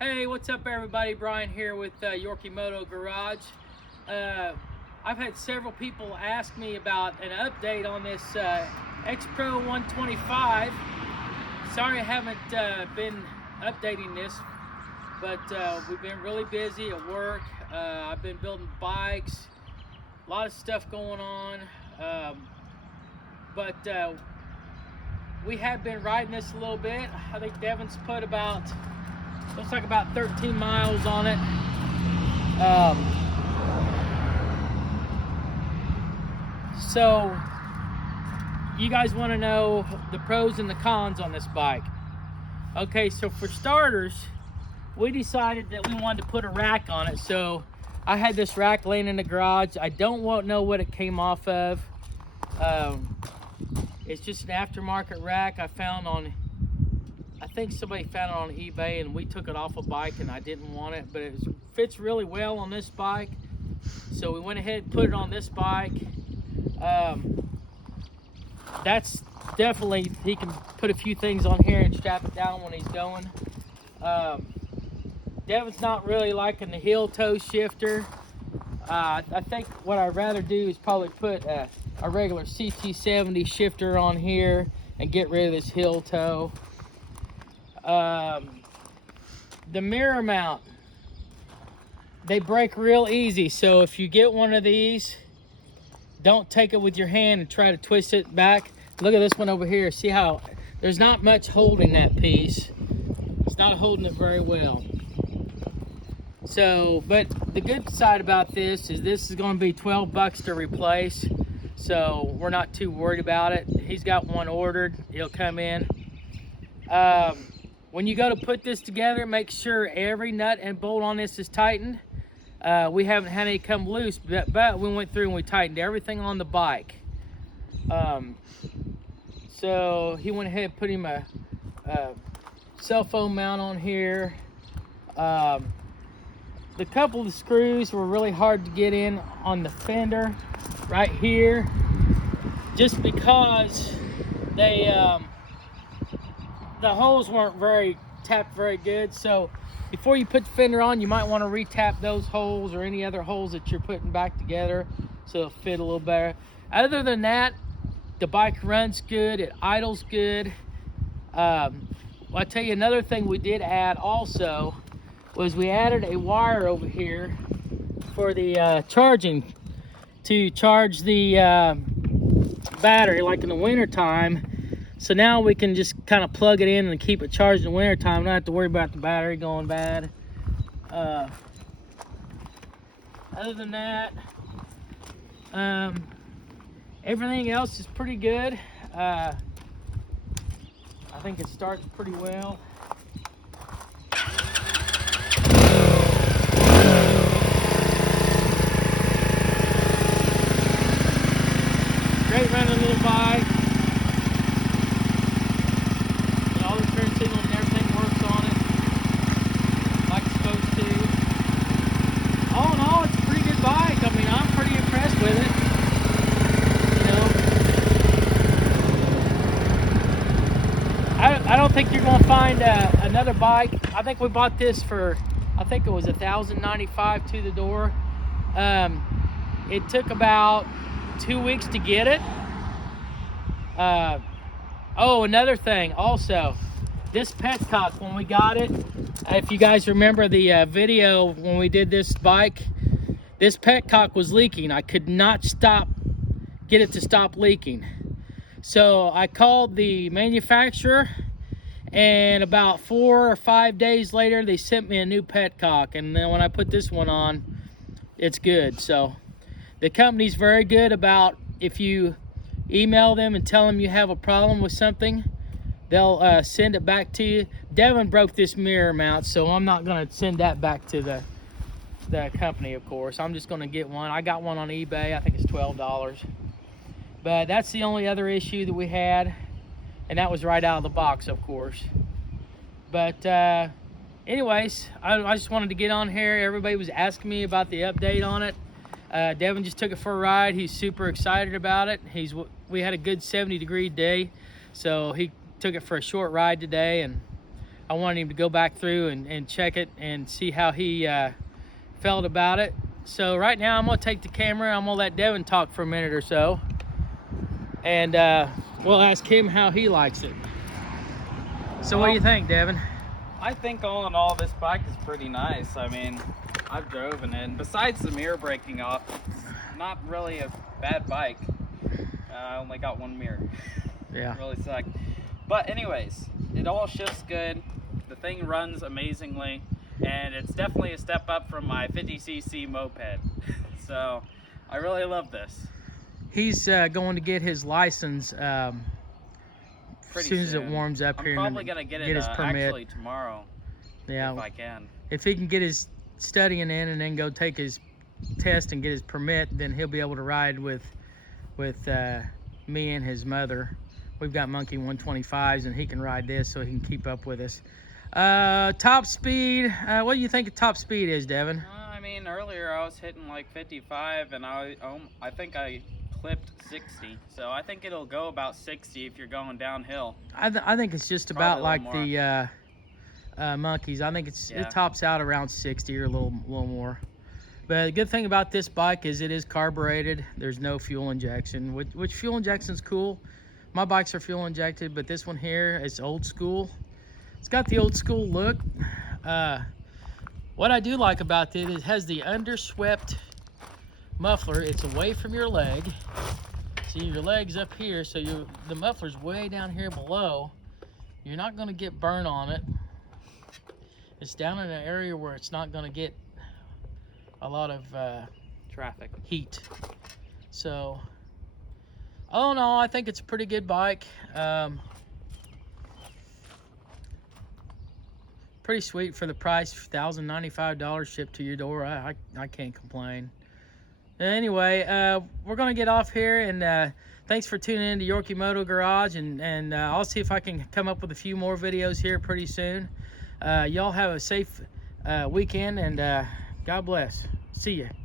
Hey, what's up everybody? Brian here with Yorkie Moto Garage. I've had several people ask me about an update on this Xpro 125. Sorry I haven't been updating this, but we've been really busy at work. I've been building bikes, a lot of stuff going on, but we have been riding this a little bit. I think Devin's put about, looks like about 13 miles on it. So you guys want to know the pros and the cons on this bike. Okay, so for starters, we decided that we wanted to put a rack on it. So I had this rack laying in the garage. I don't know what it came off of. It's just an aftermarket rack I found on, I think somebody found it on eBay, and we took it off a bike and I didn't want it, but it fits really well on this bike. So we went ahead and put it on this bike. That's definitely, he can put a few things on here and strap it down when he's going. Devin's not really liking the heel toe shifter. I think what I'd rather do is probably put a regular CT70 shifter on here and get rid of this heel toe. The mirror mount, they break real easy, so if you get one of these, don't take it with your hand and try to twist it back. Look at this one over here. See how there's not much holding that piece. It's not holding it very well. So, but the good side about this is going to be 12 bucks to replace, so we're not too worried about it. He's got one ordered, he'll come in. When you go to put this together, make sure every nut and bolt on this is tightened. We haven't had any come loose, but we went through and we tightened everything on the bike. So he went ahead and put him a cell phone mount on here. The couple of screws were really hard to get in on the fender right here, just because they the holes weren't tapped very good. So before you put the fender on, you might want to re-tap those holes or any other holes that you're putting back together so it'll fit a little better. Other than that, the bike runs good, it idles good. I'll tell you another thing we did add also was we added a wire over here for the charging, to charge the battery like in the winter time. So now we can just kind of plug it in and keep it charged in the winter time. Don't have to worry about the battery going bad. Other than that, everything else is pretty good. I think it starts pretty well. Great running little bike. All the turn signals and everything works on it like it's supposed to. All in all, it's a pretty good bike. I mean, I'm pretty impressed with it. You know, I don't think you're going to find another bike. I think we bought this for, I think it was $1,095 to the door. It took about 2 weeks to get it. Oh, another thing also, this Petcock, when we got it, if you guys remember the video when we did this bike, this Petcock was leaking. I could not get it to stop leaking. So I called the manufacturer, and about 4 or 5 days later, they sent me a new Petcock. And then when I put this one on, it's good. So the company's very good about, if you email them and tell them you have a problem with something, they'll send it back to you. Devin broke this mirror mount, so I'm not going to send that back to the company, of course. I'm just going to get one. I got one on eBay. I think it's $12. But that's the only other issue that we had, and that was right out of the box, of course. But anyways, I just wanted to get on here. Everybody was asking me about the update on it. Devin just took it for a ride. He's super excited about it. We had a good 70-degree day, so he took it for a short ride today, and I wanted him to go back through and check it and see how he felt about it. So right now I'm gonna take the camera, I'm gonna let Devin talk for a minute or so, and we'll ask him how he likes it. So what do you think, Devin? I think all in all, this bike is pretty nice. I mean, I've driven it, and besides the mirror breaking off, it's not really a bad bike. I only got one mirror. Yeah. It really sucked. But anyways, it all shifts good. The thing runs amazingly, and it's definitely a step up from my 50cc moped. So I really love this. He's going to get his license as soon as it warms up here. I'm probably gonna get it his permit. actually tomorrow. Yeah, if I can. If he can get his studying in and then go take his test and get his permit, then he'll be able to ride with me and his mother. We've got Monkey 125s, and he can ride this so he can keep up with us. Top speed, what do you think the top speed is, Devin? I mean, earlier I was hitting like 55, and I think I clipped 60, so I think it'll go about 60 if you're going downhill. I think it's just about like the Monkeys. I think it tops out around 60 or a little more. But the good thing about this bike is it is carbureted. There's no fuel injection, which fuel injection's cool. My bikes are fuel injected, but this one here is old school. It's got the old school look. What I do like about it is it has the underswept muffler. It's away from your leg. See, your leg's up here, so the muffler's way down here below. You're not going to get burn on it. It's down in an area where it's not going to get a lot of traffic heat. So all in all, I think it's a pretty good bike. Pretty sweet for the price, $1,095 shipped to your door. I can't complain. Anyway, we're gonna get off here, and thanks for tuning in to Yorkie Moto Garage, and I'll see if I can come up with a few more videos here pretty soon. Y'all have a safe weekend, and God bless. See ya.